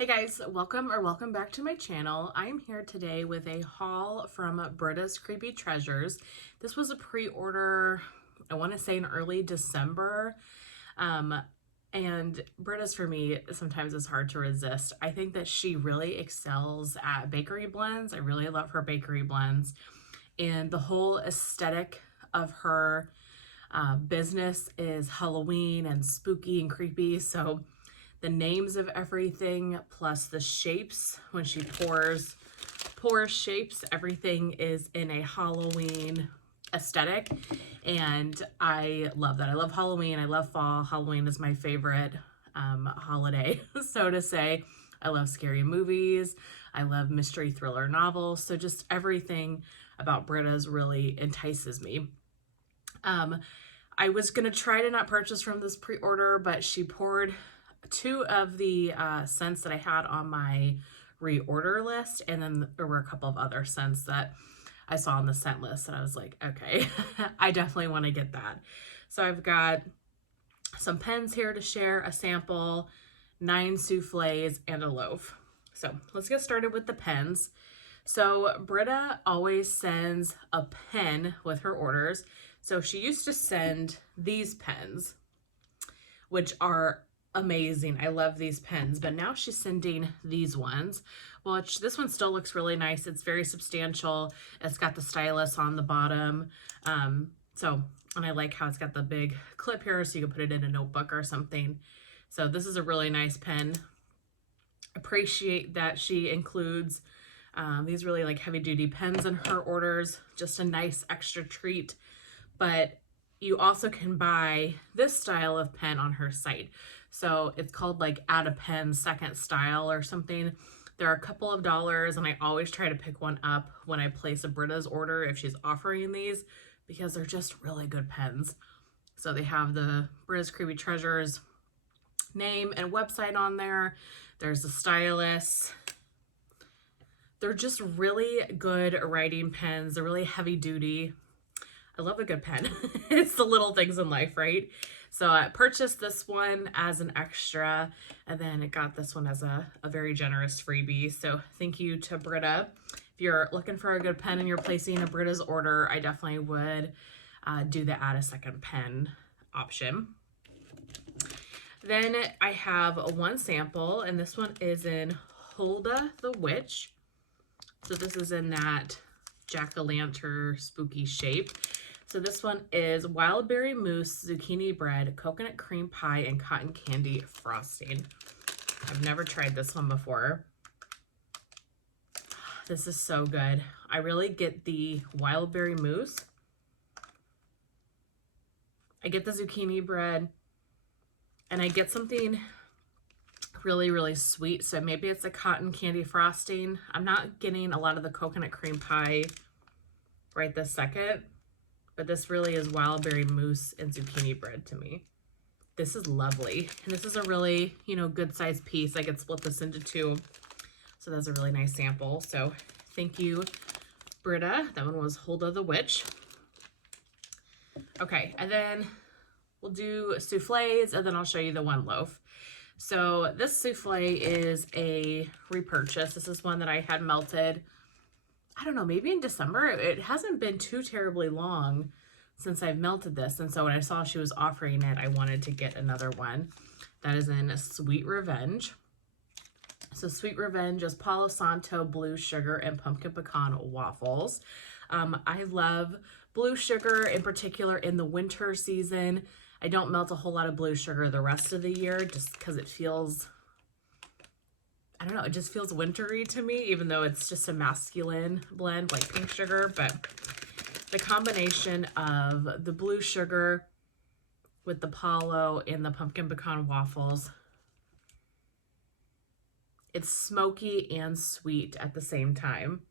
Hey guys, welcome back to my channel. I'm here today with a haul from BRITTA'S Creepy Treasures. This was a pre-order, I want to say in early December. And BRITTA'S for me sometimes is hard to resist. I think that she really excels at bakery blends. I really love her bakery blends. And the whole aesthetic of her business is Halloween and spooky and creepy. So the names of everything plus the shapes, when she pours shapes, everything is in a Halloween aesthetic, and I love that. I love Halloween. I love fall. Halloween is my favorite holiday, so to say. I love scary movies. I love mystery thriller novels. So just everything about BRITTA'S really entices me. I was going to try to not purchase from this pre-order, but she poured two of the scents that I had on my reorder list, and then there were a couple of other scents that I saw on the scent list, and I was like, okay, I definitely want to get that. So I've got some pens here to share, a sample, 9 soufflés, and a loaf. So let's get started with the pens. So Britta always sends a pen with her orders. So she used to send these pens, which are amazing. I love these pens, but now she's sending these ones. Well, this one still looks really nice. It's very substantial. It's got the stylus on the bottom. And I like how it's got the big clip here so you can put it in a notebook or something. So this is a really nice pen. Appreciate that she includes these really like heavy duty pens in her orders. Just a nice extra treat. But you also can buy this style of pen on her site. So it's called like Add a Pen Second Style or something. There are a couple of dollars, and I always try to pick one up when I place a BRITTA'S order if she's offering these, because they're just really good pens. So they have the BRITTA'S Creepy Treasures name and website on there. There's the stylus. They're just really good writing pens. They're really heavy duty. I love a good pen. It's the little things in life, right? So I purchased this one as an extra, and then it got this one as a very generous freebie. So thank you to Britta. If you're looking for a good pen and you're placing a BRITTA'S order, I definitely would do the add a second pen option. Then I have one sample, and this one is in Hulda the Witch. So this is in that jack-o'-lantern spooky shape. So this one is wild berry mousse, zucchini bread, coconut cream pie, and cotton candy frosting. I've never tried this one before. This is so good. I really get the wild berry mousse. I get the zucchini bread, and I get something really, really sweet. So maybe it's a cotton candy frosting. I'm not getting a lot of the coconut cream pie right this second, but this really is wild berry mousse and zucchini bread to me. This is lovely. And this is a really, good sized piece. I could split this into two. So that's a really nice sample. So thank you, Britta. That one was Hulda the Witch. Okay, and then we'll do soufflés, and then I'll show you the one loaf. So this souffle is a repurchase. This is one that I had melted, I don't know, maybe in December. It hasn't been too terribly long since I've melted this. And so when I saw she was offering it, I wanted to get another one. That is in Sweet Revenge. So Sweet Revenge is Palos Santo, blue sugar, and pumpkin pecan waffles. I love blue sugar, in particular in the winter season. I don't melt a whole lot of blue sugar the rest of the year just because it feels, I don't know, it just feels wintry to me, even though it's just a masculine blend like pink sugar. But the combination of the blue sugar with the Palo and the pumpkin pecan waffles, it's smoky and sweet at the same time,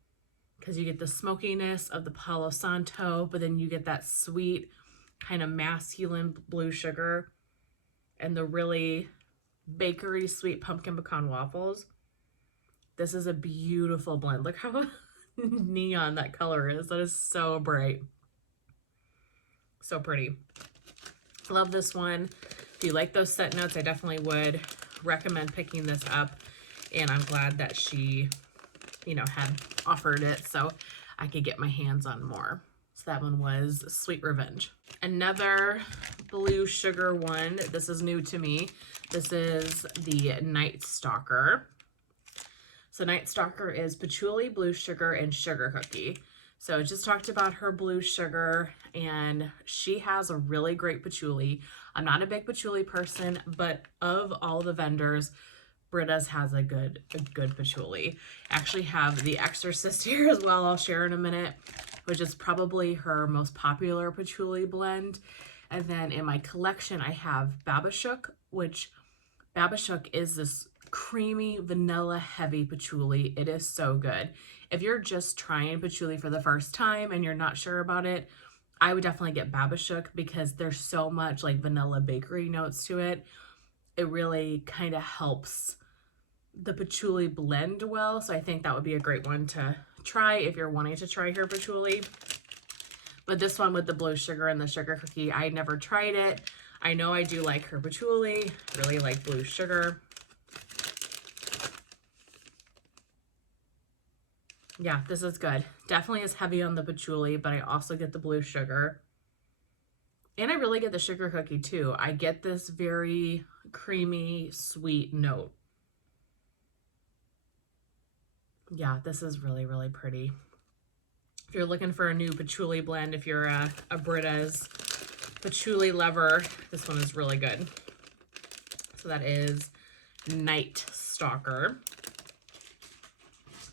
because you get the smokiness of the Palo Santo, but then you get that sweet kind of masculine blue sugar and the really bakery sweet pumpkin pecan waffles. This is a beautiful blend. Look how neon that color is. That is so bright. So pretty. Love this one. If you like those scent notes, I definitely would recommend picking this up. And I'm glad that she, you know, had offered it so I could get my hands on more. So that one was Sweet Revenge. Another blue sugar one. This is new to me. This is the Night Stalker. So Night Stalker is patchouli, blue sugar, and sugar cookie. So just talked about her blue sugar, and she has a really great patchouli. I'm not a big patchouli person, but of all the vendors, BRITTA'S has a good patchouli. I actually have the Exorcist here as well. I'll share in a minute, which is probably her most popular patchouli blend. And then in my collection, I have Babashook, which Babashook is this creamy vanilla heavy patchouli. It is so good. If you're just trying patchouli for the first time and you're not sure about it, I would definitely get Babashook because there's so much like vanilla bakery notes to it. It really kind of helps the patchouli blend well. So I think that would be a great one to try if you're wanting to try her patchouli. But this one with the blue sugar and the sugar cookie, I never tried it. I know I do like her patchouli, really like blue sugar. Yeah, this is good. Definitely is heavy on the patchouli, but I also get the blue sugar. And I really get the sugar cookie too. I get this very creamy, sweet note. Yeah, this is really, really pretty. If you're looking for a new patchouli blend, if you're a BRITTA'S patchouli lover, this one is really good. So that is Night Stalker.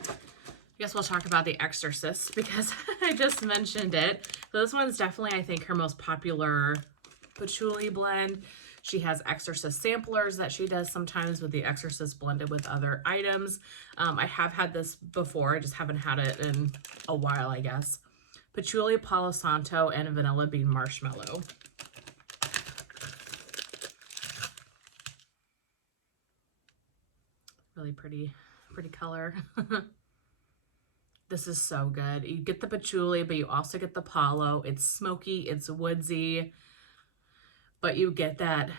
I guess we'll talk about the Exorcist because I just mentioned it. So this one's definitely, I think, her most popular patchouli blend. She has Exorcist samplers that she does sometimes with the Exorcist blended with other items. I have had this before. I just haven't had it in a while, I guess. Patchouli, Palos Santo, and vanilla bean marshmallow. Really pretty color. This is so good. You get the patchouli, but you also get the Palo. It's smoky, it's woodsy, but you get that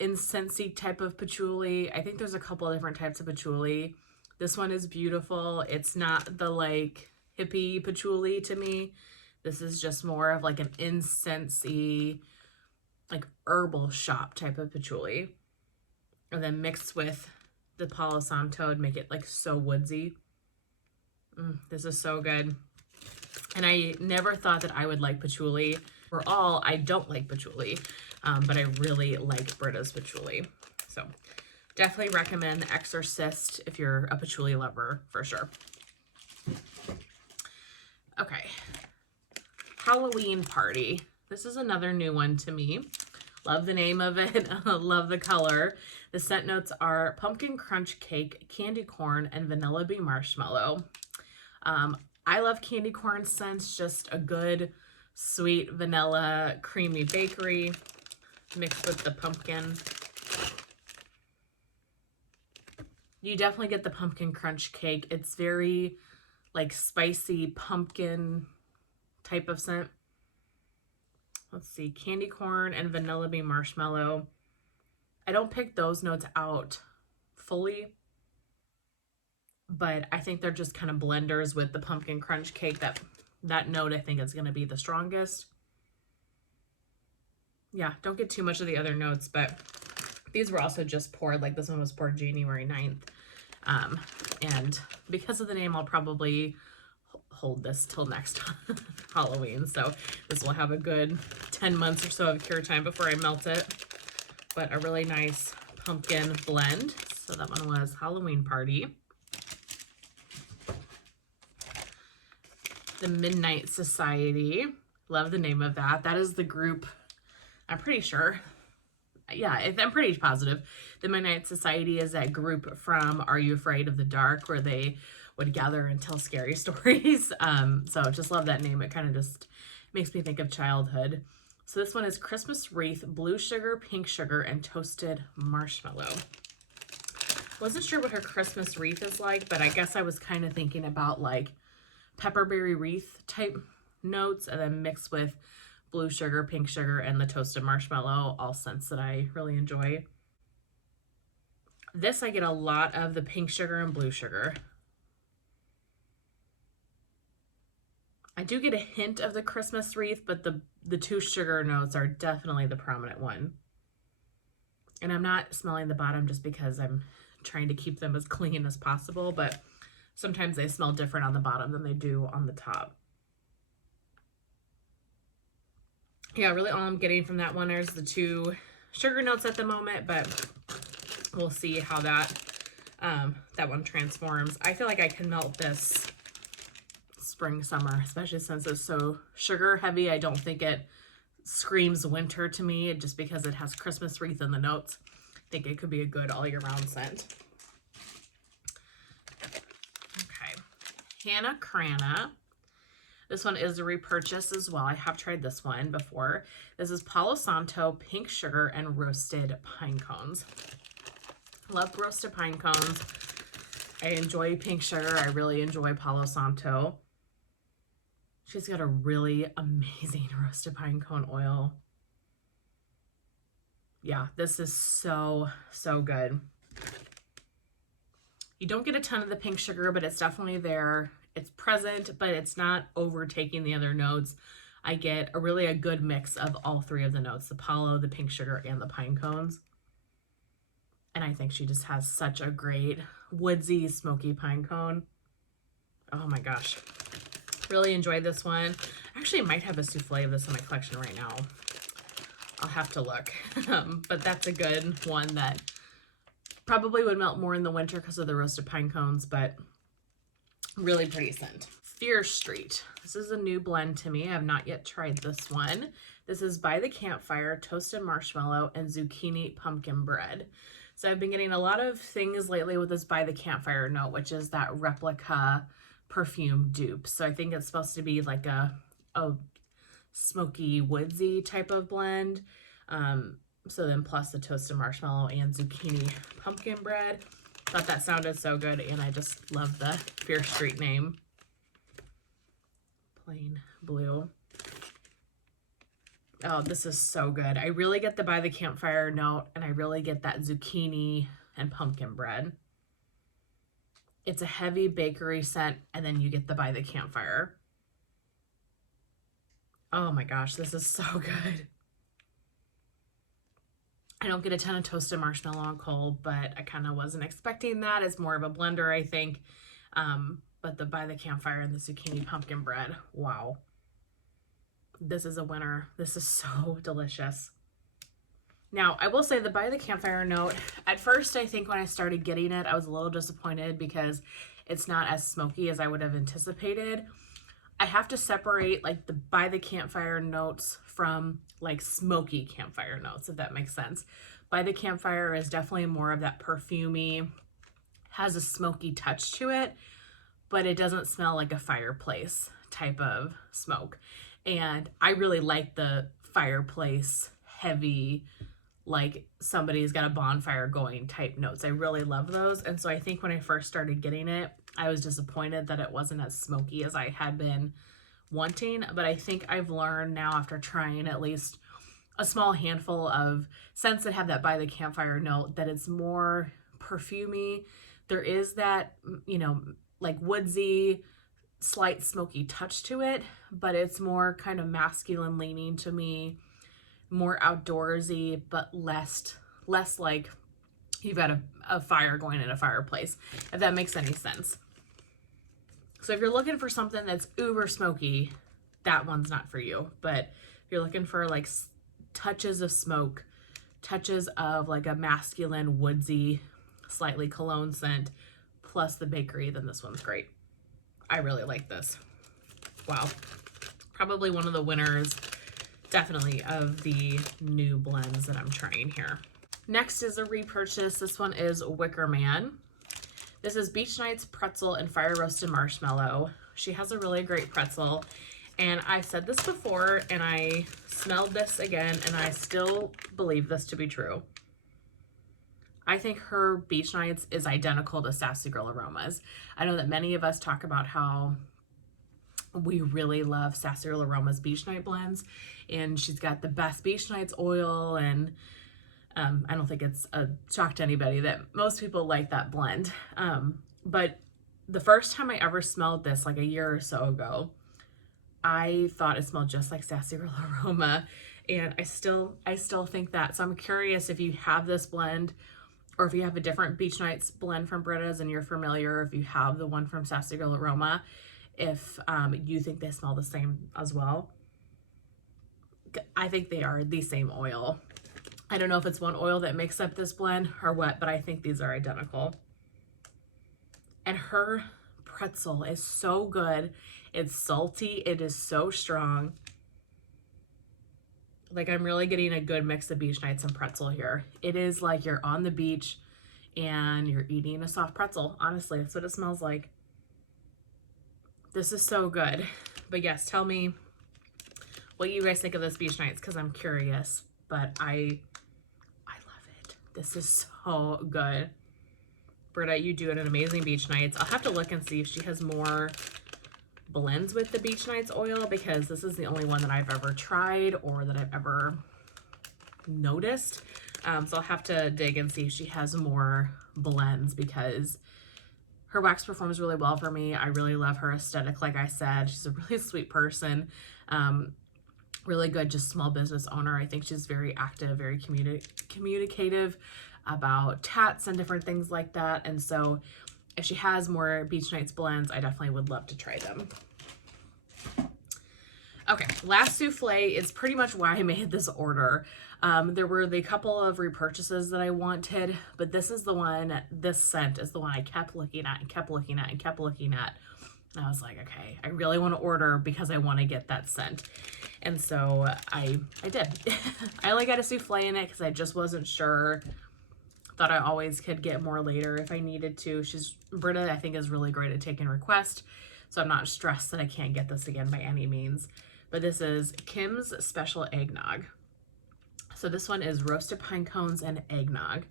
incensey type of patchouli. I think there's a couple of different types of patchouli. This one is beautiful. It's not the like hippie patchouli to me. This is just more of like an incensey, like herbal shop type of patchouli. And then mixed with the Palo Santo and make it like so woodsy. This is so good. And I never thought that I would like patchouli. Overall, I don't like patchouli, but I really like BRITTA'S patchouli. So definitely recommend the Exorcist if you're a patchouli lover for sure. Okay, Halloween Party. This is another new one to me. Love the name of it. Love the color. The scent notes are pumpkin crunch cake, candy corn, and vanilla bean marshmallow. I love candy corn scents, just a good, sweet, vanilla, creamy bakery mixed with the pumpkin. You definitely get the pumpkin crunch cake. It's very, like, spicy pumpkin type of scent. Let's see, candy corn and vanilla bean marshmallow. I don't pick those notes out fully, but I think they're just kind of blenders with the pumpkin crunch cake. That note I think is going to be the strongest. Yeah, don't get too much of the other notes, but these were also just poured, like this one was poured January 9th. And because of the name, I'll probably hold this till next Halloween. So this will have a good 10 months or so of cure time before I melt it. But a really nice pumpkin blend. So that one was Halloween Party. The Midnight Society. Love the name of that. That is the group, I'm pretty sure. Yeah, I'm pretty positive. The Midnight Society is that group from Are You Afraid of the Dark, where they would gather and tell scary stories. So just love that name. It kind of just makes me think of childhood. So this one is Christmas Wreath, blue sugar, pink sugar, and toasted marshmallow. Wasn't sure what her Christmas wreath is like, but I guess I was kind of thinking about like pepperberry wreath type notes, and then mixed with blue sugar, pink sugar, and the toasted marshmallow, all scents that I really enjoy. This I get a lot of the pink sugar and blue sugar. I do get a hint of the Christmas wreath, but the 2 sugar notes are definitely the prominent one. And I'm not smelling the bottom just because I'm trying to keep them as clean as possible, but sometimes they smell different on the bottom than they do on the top. Yeah, really all I'm getting from that one is the 2 sugar notes at the moment, but we'll see how that one transforms. I feel like I can melt this spring, summer, especially since it's so sugar heavy. I don't think it screams winter to me just because it has Christmas wreath in the notes. I think it could be a good all year round scent. Okay, Hannah Crana. This one is a repurchase as well. I have tried this one before. This is Palos Santo, pink sugar, and roasted pine cones. Love roasted pine cones. I enjoy pink sugar. I really enjoy Palos Santo. She's got a really amazing roasted pine cone oil. Yeah, this is so, so good. You don't get a ton of the pink sugar, but it's definitely there. It's present, but it's not overtaking the other notes. I get a good mix of all 3 of the notes, the Palo, the pink sugar, and the pine cones. And I think she just has such a great woodsy, smoky pine cone. Oh my gosh. Really enjoyed this one. I actually might have a souffle of this in my collection right now. I'll have to look. But that's a good one that probably would melt more in the winter because of the roasted pine cones, but really pretty scent. Fear Street. This is a new blend to me. I have not yet tried this one. This is By the Campfire, Toasted Marshmallow, and Zucchini Pumpkin Bread. So I've been getting a lot of things lately with this By the Campfire note, which is that replica perfume dupe. So I think it's supposed to be like a smoky, woodsy type of blend. So then plus the toasted marshmallow and zucchini pumpkin bread. Thought that sounded so good, and I just love the Fear Street name. Plain blue. Oh, this is so good. I really get the By the Campfire note, and I really get that zucchini and pumpkin bread. It's a heavy bakery scent, and then you get the By the Campfire. Oh my gosh, this is so good. I don't get a ton of toasted marshmallow on cold, but I kind of wasn't expecting that. It's more of a blender, I think. But the By the Campfire and the zucchini pumpkin bread, wow. This is a winner. This is so delicious. Now, I will say the By the Campfire note, at first, I think when I started getting it, I was a little disappointed because it's not as smoky as I would have anticipated. I have to separate like the By the Campfire notes from like smoky campfire notes, if that makes sense. By the Campfire is definitely more of that perfumey, has a smoky touch to it, but it doesn't smell like a fireplace type of smoke. And I really like the fireplace heavy, like somebody's got a bonfire going type notes. I really love those. And so I think when I first started getting it, I was disappointed that it wasn't as smoky as I had been wanting. But I think I've learned now, after trying at least a small handful of scents that have that By the Campfire note, that it's more perfumey. There is that, you know, like woodsy, slight smoky touch to it, but it's more kind of masculine leaning to me, more outdoorsy, but less like you've got a fire going in a fireplace, if that makes any sense. So if you're looking for something that's uber smoky, that one's not for you. But if you're looking for like touches of smoke, touches of like a masculine, woodsy, slightly cologne scent, plus the bakery, then this one's great. I really like this. Wow. Probably one of the winners, definitely, of the new blends that I'm trying here. Next is a repurchase. This one is Wicker Man. This is Beach Nights Pretzel and Fire Roasted Marshmallow. She has a really great pretzel. And I said this before, and I smelled this again, and I still believe this to be true. I think her Beach Nights is identical to Sassy Girl Aromas. I know that many of us talk about how we really love Sassy Girl Aromas Beach Night blends, and she's got the best Beach Nights oil, and I don't think it's a shock to anybody that most people like that blend. But the first time I ever smelled this, like a year or so ago, I thought it smelled just like Sarsaparilla Aroma, and I still think that. So I'm curious if you have this blend, or if you have a different Beach Nights blend from Britta's and you're familiar, if you have the one from Sarsaparilla Aroma, if you think they smell the same as well. I think they are the same oil. I don't know if it's one oil that makes up this blend or what, but I think these are identical. And her pretzel is so good. It's salty. It is so strong. Like, I'm really getting a good mix of Beach Nights and pretzel here. It is like you're on the beach and you're eating a soft pretzel. Honestly, that's what it smells like. This is so good. But yes, tell me what you guys think of this Beach Nights, because I'm curious. But I love it. This is so good. Britta, you do an amazing Beach Nights. I'll have to look and see if she has more blends with the Beach Nights oil, because this is the only one that I've ever tried or that I've ever noticed. So I'll have to dig and see if she has more blends, because her wax performs really well for me. I really love her aesthetic. Like I said, she's a really sweet person. Really good, just small business owner. I think she's very active, very communicative about tats and different things like that. And so if she has more Beach Nights blends, I definitely would love to try them. Okay, last souffle is pretty much why I made this order. There were the couple of repurchases that I wanted, but this is the one, this scent is the one I kept looking at and kept looking at and kept looking at. And I was like, okay, I really want to order because I want to get that scent. And so I did. I only got a souffle in it because I just wasn't sure. Thought I always could get more later if I needed to. Britta, I think, is really great at taking requests, so I'm not stressed that I can't get this again by any means. But this is Kim's Special Eggnog. So this one is roasted pine cones and eggnog.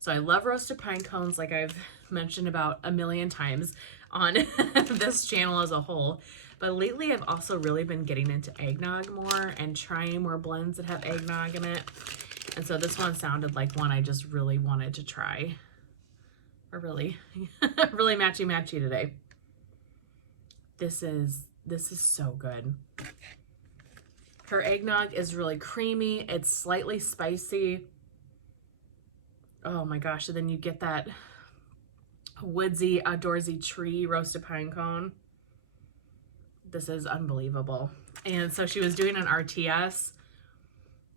So I love roasted pine cones, like I've mentioned about a million times on this channel as a whole. But lately I've also really been getting into eggnog more and trying more blends that have eggnog in it. And so this one sounded like one I just really wanted to try. Or really, really matchy today. This is so good. Her eggnog is really creamy. It's slightly spicy. Oh my gosh, and then you get that woodsy, outdoorsy tree roasted pine cone. This is unbelievable. And so she was doing an RTS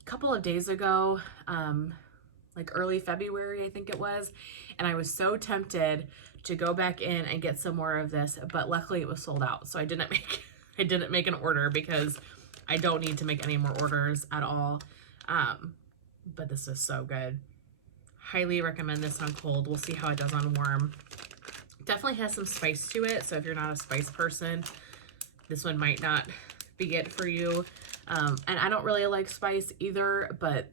a couple of days ago, like early February, I think it was. And I was so tempted to go back in and get some more of this, but luckily it was sold out. So I didn't make an order because I don't need to make any more orders at all. But this is so good. Highly recommend this on cold. We'll see how it does on warm. Definitely has some spice to it, so if you're not a spice person, this one might not be it for you. And I don't really like spice either, but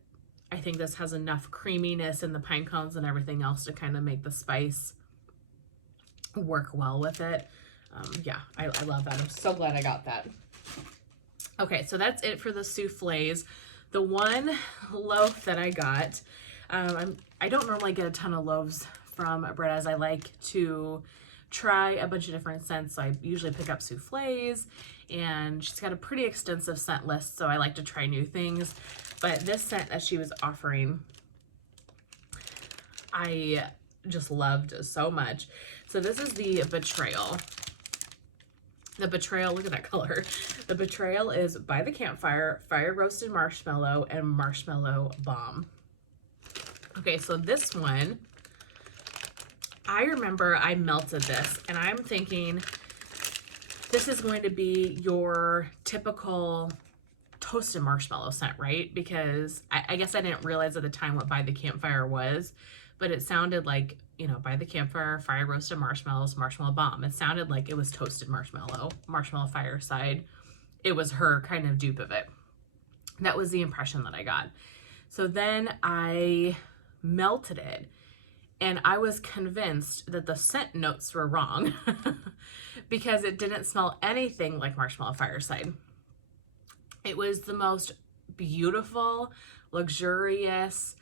I think this has enough creaminess in the pine cones and everything else to kind of make the spice work well with it. Yeah, I love that. I'm so glad I got that. Okay, so that's it for the souffles. The one loaf that I got, I don't normally get a ton of loaves from Britta's. I like to try a bunch of different scents. So I usually pick up souffles, and she's got a pretty extensive scent list, so I like to try new things. But this scent that she was offering, I just loved so much. So this is the Betrayal. The Betrayal, look at that color. The Betrayal is by the Campfire, fire roasted marshmallow, and marshmallow bomb. Okay, so this one, I remember I melted this, and I'm thinking this is going to be your typical toasted marshmallow scent, right? Because I guess I didn't realize at the time what by the Campfire was, but it sounded like, you know, by the Campfire, fire roasted marshmallows, marshmallow bomb. It sounded like it was toasted marshmallow, marshmallow fireside. It was her kind of dupe of it. That was the impression that I got. So then I melted it, and I was convinced that the scent notes were wrong because it didn't smell anything like marshmallow fireside. It was the most beautiful, luxurious,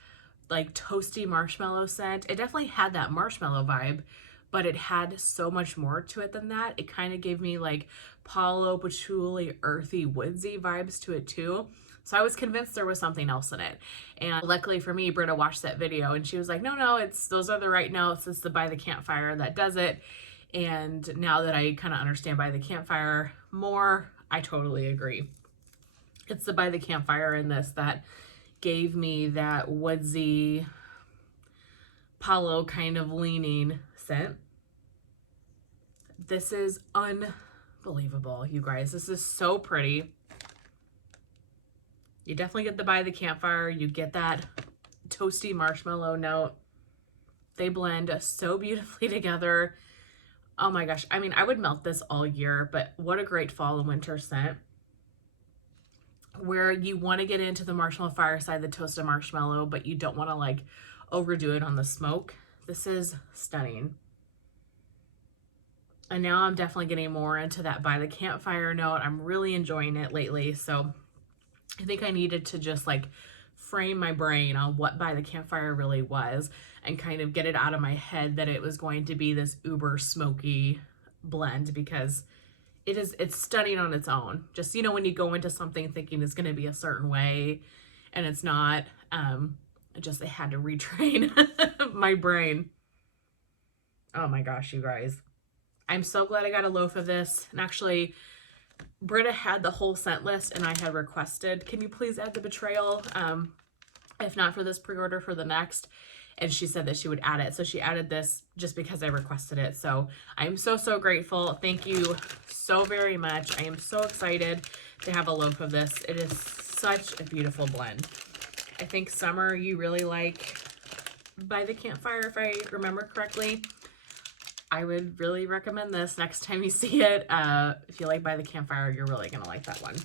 like toasty marshmallow scent. It definitely had that marshmallow vibe, but it had so much more to it than that. It kind of gave me like Palo patchouli, earthy, woodsy vibes to it too. So I was convinced there was something else in it. And luckily for me, Britta watched that video and she was like, no, those are the right notes. It's the By the Campfire that does it. And now that I kind of understand By the Campfire more, I totally agree. It's the By the Campfire in this that gave me that woodsy, Palo kind of leaning scent. This is unbelievable, you guys. This is so pretty. You definitely get the By the Campfire. You get that toasty marshmallow note. They blend so beautifully together. Oh my gosh. I mean, I would melt this all year, but what a great fall and winter scent. Where you want to get into the marshmallow fireside, the toasted marshmallow, but you don't want to like overdo it on the smoke. This is stunning. And now I'm definitely getting more into that By the Campfire note. I'm really enjoying it lately. So I think I needed to just like frame my brain on what By the Campfire really was and kind of get it out of my head that it was going to be this uber smoky blend, because it's stunning on its own. Just, you know, when you go into something thinking it's going to be a certain way and it's not, I had to retrain my brain. Oh my gosh, you guys. I'm so glad I got a loaf of this. And actually, Britta had the whole scent list and I had requested, can you please add the Betrayal? If not for this pre-order, for the next. And she said that she would add it. So she added this just because I requested it. So I'm so, so grateful. Thank you so very much. I am so excited to have a loaf of this. It is such a beautiful blend. I think Summer, you really like By the Campfire, if I remember correctly. I would really recommend this next time you see it. If you like By the Campfire, you're really going to like that one.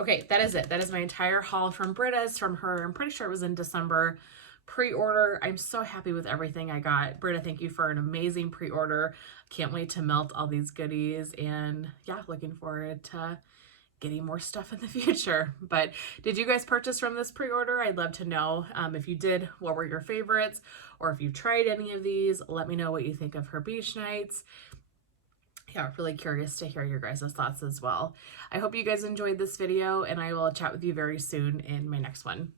Okay, that is it. That is my entire haul from Britta's, from her. I'm pretty sure it was in December pre-order. I'm so happy with everything I got. Britta, thank you for an amazing pre-order. Can't wait to melt all these goodies. And yeah, looking forward to getting more stuff in the future. But did you guys purchase from this pre-order? I'd love to know. If you did, what were your favorites? Or if you've tried any of these, let me know what you think of her beach nights. Yeah, really curious to hear your guys' thoughts as well. I hope you guys enjoyed this video, and I will chat with you very soon in my next one.